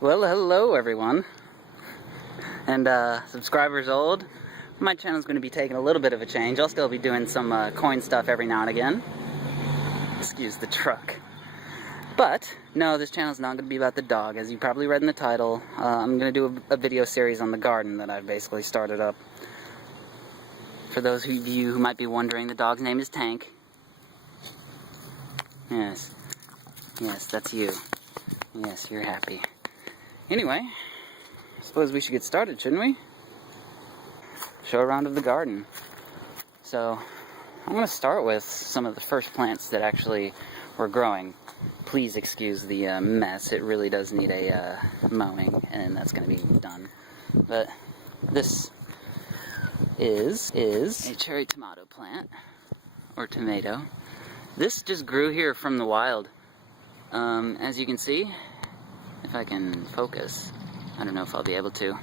Well, hello everyone, and subscribers old. My channel's going to be taking a little bit of a change. I'll still be doing some coin stuff every now and again. Excuse the truck. But, no, this channel's not going to be about the dog. As you probably read in the title, I'm going to do a video series on the garden that I've basically started up. For those of you who might be wondering, the dog's name is Tank. Yes, that's you. Yes, you're happy. Anyway, I suppose we should get started, shouldn't we? Show around of the garden. So, I'm going to start with some of the first plants that actually were growing. Please excuse the mess. It really does need a mowing, and that's going to be done. But this is a cherry tomato plant, or tomato. This just grew here from the wild. As you can see, if I can focus, I don't know if I'll be able to.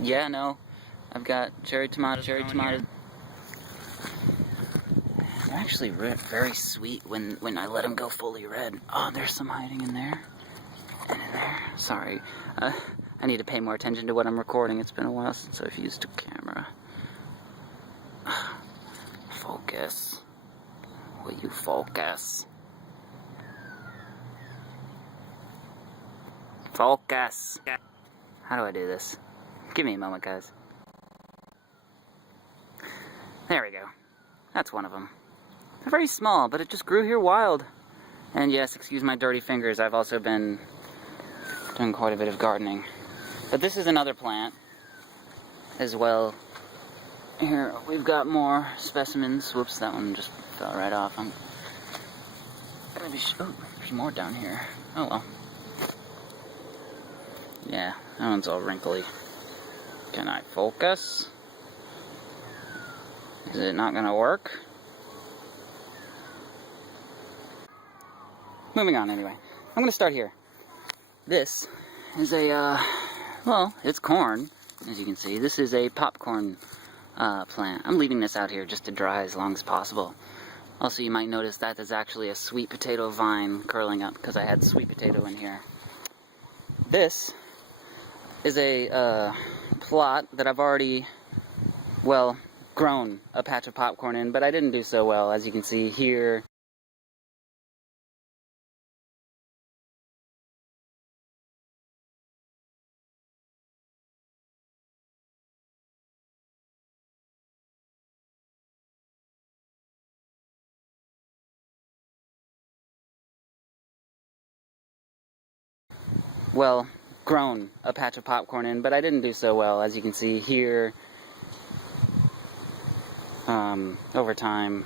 Yeah, no, I've got cherry tomato. They're actually very sweet when I let them go fully red. Oh, there's some hiding in there. And in there. Sorry. I need to pay more attention to what I'm recording. It's been a while since I've used a camera. Focus. Will you focus? Focus. How do I do this? Give me a moment, guys. There we go. That's one of them. They're very small, but it just grew here wild. And yes, excuse my dirty fingers, I've also been doing quite a bit of gardening. But this is another plant as well. Here, we've got more specimens. Whoops, that one just fell right off. I'm gonna be oh, there's more down here. Oh well. Yeah, that one's all wrinkly. Can I focus? Is it not gonna work? Moving on anyway. I'm gonna start here. This is a, well, it's corn, as you can see. This is a popcorn plant. I'm leaving this out here just to dry as long as possible. Also, you might notice that there's actually a sweet potato vine curling up because I had sweet potato in here. This is a plot that I've already, well, grown a patch of popcorn in, but I didn't do so well, as you can see here. Well, grown a patch of popcorn in, but I didn't do so well, as you can see here. Over time,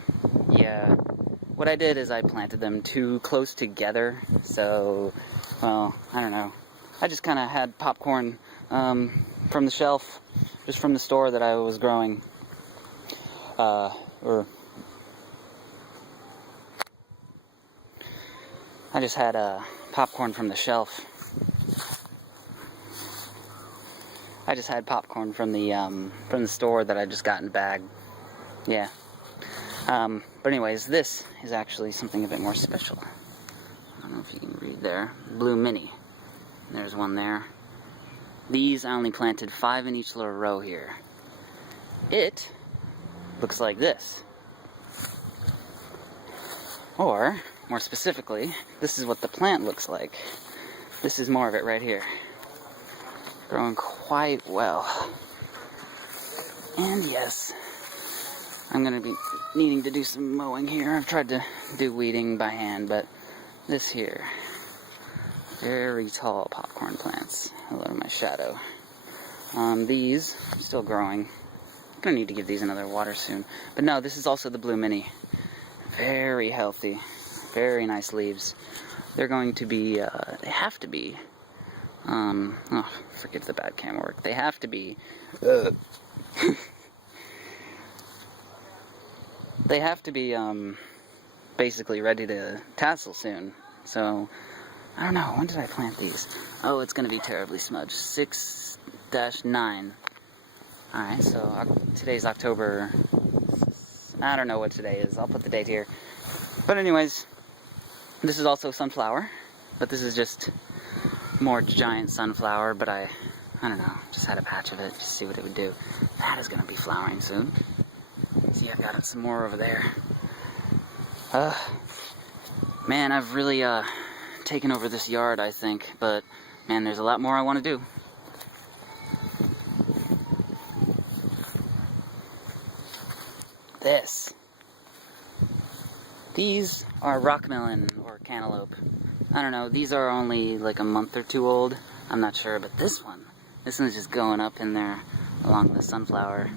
yeah. What I did is I planted them too close together, so, well, I don't know. I just kind of had popcorn from the shelf, just from the store that I was growing. I just had popcorn from the shelf. I just had popcorn from the store that I just got in a bag. Yeah. But anyways, this is actually something a bit more special. I don't know if you can read there. Blue Mini. There's one there. These I only planted 5 in each little row here. It looks like this. Or, more specifically, this is what the plant looks like. This is more of it right here. Growing quite well. And yes, I'm going to be needing to do some mowing here. I've tried to do weeding by hand, but this here, very tall popcorn plants. Hello to my shadow. These, still growing. I'm going to need to give these another water soon. But no, this is also the Blue Mini. Very healthy. Very nice leaves. They're going to be, they have to be, oh, forget the bad camera work. They have to be, they have to be, basically ready to tassel soon. So, I don't know, when did I plant these? Oh, it's gonna be terribly smudged. 6-9. Alright, so today's October, I don't know what today is. I'll put the date here. But anyways, this is also sunflower. but this is just more giant sunflower, but I don't know, just had a patch of it, just see what it would do. That is going to be flowering soon. See, I've got some more over there. Man, I've really taken over this yard, I think, but man, there's a lot more I want to do. These are rockmelon or cantaloupe. I don't know, these are only like a month or two old. I'm not sure, but this one's just going up in there along with the sunflower.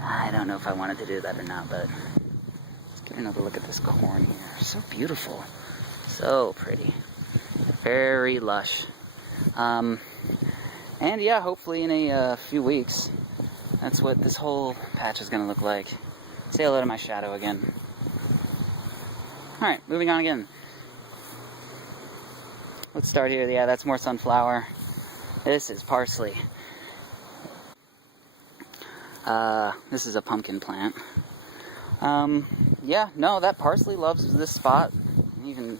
I don't know if I wanted to do that or not, but let's get another look at this corn here. So beautiful. So pretty. Very lush. And yeah, hopefully in a few weeks, that's what this whole patch is going to look like. Say hello to my shadow again. Alright, moving on again. Let's start here. Yeah, that's more sunflower. This is parsley. This is a pumpkin plant. Yeah, no, that parsley loves this spot. I even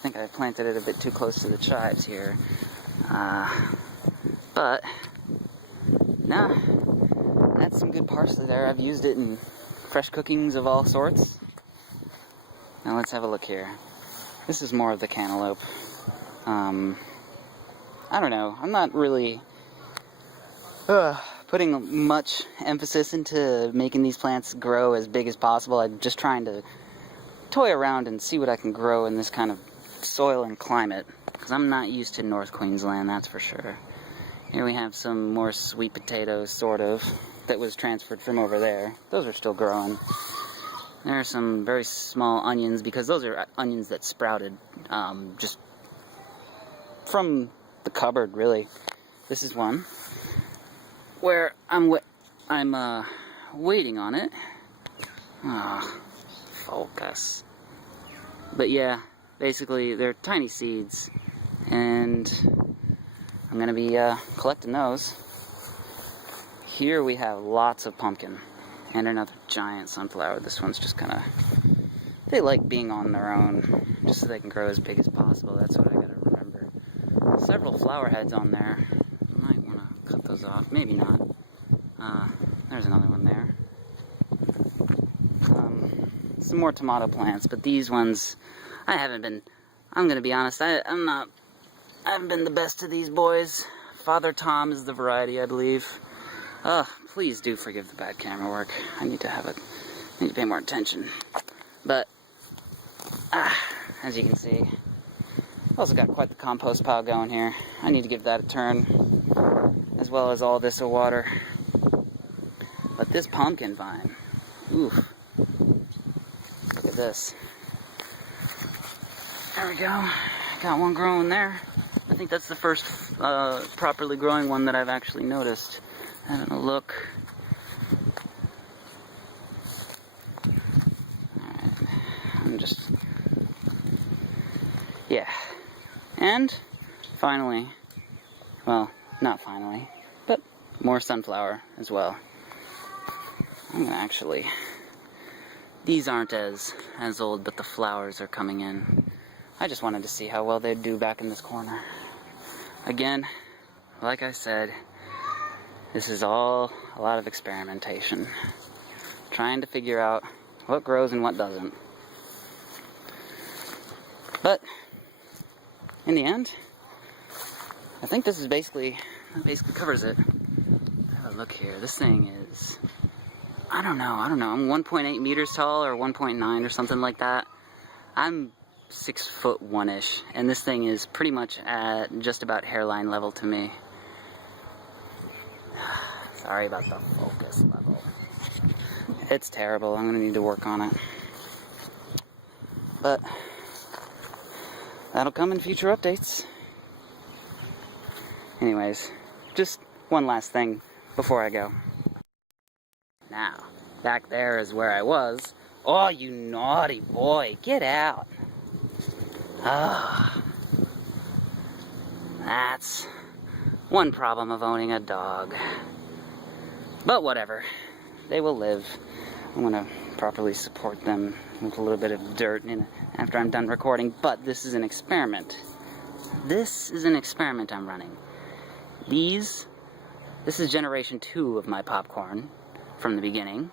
think I planted it a bit too close to the chives here. But, nah, that's some good parsley there. I've used it in fresh cookings of all sorts. Now let's have a look here. This is more of the cantaloupe. I don't know. I'm not really putting much emphasis into making these plants grow as big as possible. I'm just trying to toy around and see what I can grow in this kind of soil and climate. Because I'm not used to North Queensland, that's for sure. Here we have some more sweet potatoes, sort of, that was transferred from over there. Those are still growing. There are some very small onions, because those are onions that sprouted just from the cupboard, really. This is one where I'm waiting on it. Focus. But yeah, basically they're tiny seeds, and I'm gonna be collecting those. Here we have lots of pumpkin. And another giant sunflower. This one's just kind of, they like being on their own, just so they can grow as big as possible. That's what I gotta remember. Several flower heads on there. I might want to cut those off. Maybe not. There's another one there. Some more tomato plants, but these ones, I'm gonna be honest, I haven't been the best to these boys. Father Tom is the variety, I believe. Please do forgive the bad camera work. I need to pay more attention. But, as you can see, I've also got quite the compost pile going here. I need to give that a turn, as well as all this of water. But this pumpkin vine, oof, look at this. There we go. Got one growing there. I think that's the first properly growing one that I've actually noticed. Having a look. Alright, yeah. And finally, well, not finally, but more sunflower as well. I'm gonna actually, these aren't as old, but the flowers are coming in. I just wanted to see how well they'd do back in this corner. Again, like I said, this is all a lot of experimentation. Trying to figure out what grows and what doesn't. But, in the end, I think this is basically covers it. Have a look here. This thing is, I don't know. I'm 1.8 meters tall, or 1.9 or something like that. I'm 6'1"-ish, and this thing is pretty much at just about hairline level to me. Sorry about the focus level. It's terrible. I'm going to need to work on it. But that'll come in future updates. Anyways, just one last thing before I go. Now, back there is where I was. Oh, you naughty boy. Get out. Ah. That's one problem of owning a dog. But whatever, they will live. I'm going to properly support them with a little bit of dirt after I'm done recording, but this is an experiment. this is an experiment I'm running. This is generation 2 of my popcorn from the beginning.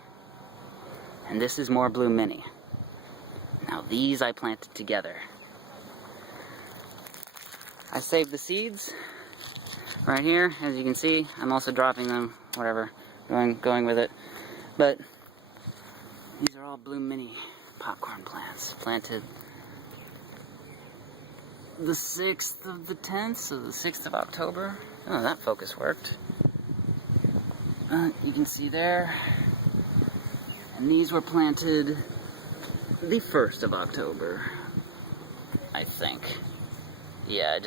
And this is more Blue Mini. Now these I planted together. I saved the seeds right here, as you can see. I'm also dropping them, whatever, going with it. But these are all Blue Mini popcorn plants, planted the 6th of the 10th, so the 6th of October. Oh, that focus worked. You can see there. And these were planted the 1st of October, I think. Yeah,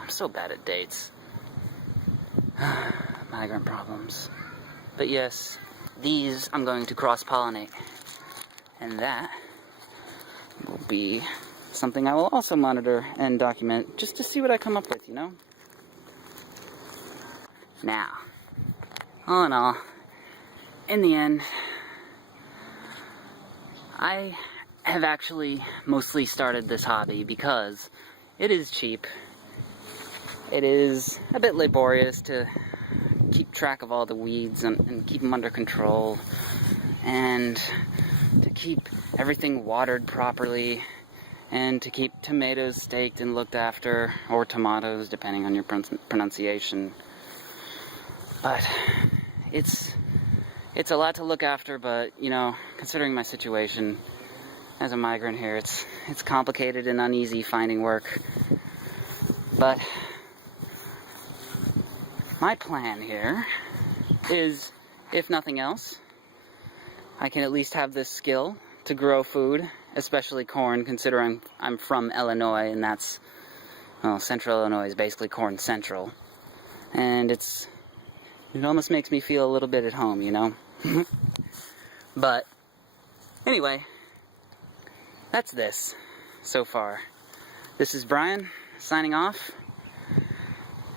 I'm so bad at dates. Migrant problems. But yes, these I'm going to cross-pollinate. And that will be something I will also monitor and document just to see what I come up with, you know? Now, all in all, in the end, I have actually mostly started this hobby because it is cheap. It is a bit laborious to keep track of all the weeds and keep them under control, and to keep everything watered properly, and to keep tomatoes staked and looked after, or tomatoes, depending on your pronunciation. But it's a lot to look after, but, you know, considering my situation as a migrant here, it's complicated and uneasy finding work. But my plan here is, if nothing else, I can at least have this skill to grow food, especially corn, considering I'm from Illinois, and that's, well, central Illinois is basically corn central. And it almost makes me feel a little bit at home, you know? But, anyway, that's this so far. This is Brian, signing off.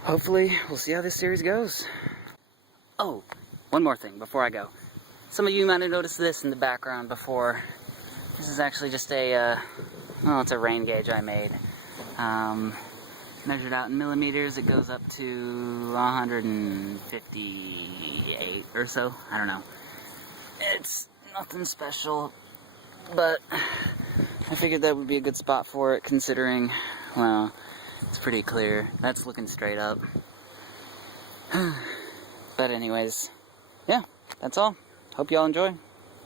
Hopefully, we'll see how this series goes. Oh, one more thing before I go. Some of you might have noticed this in the background before. This is actually just it's a rain gauge I made. Measured out in millimeters, it goes up to 158 or so. I don't know. It's nothing special, but I figured that would be a good spot for it, considering, well, it's pretty clear. That's looking straight up. But anyways, yeah, that's all. Hope y'all enjoy.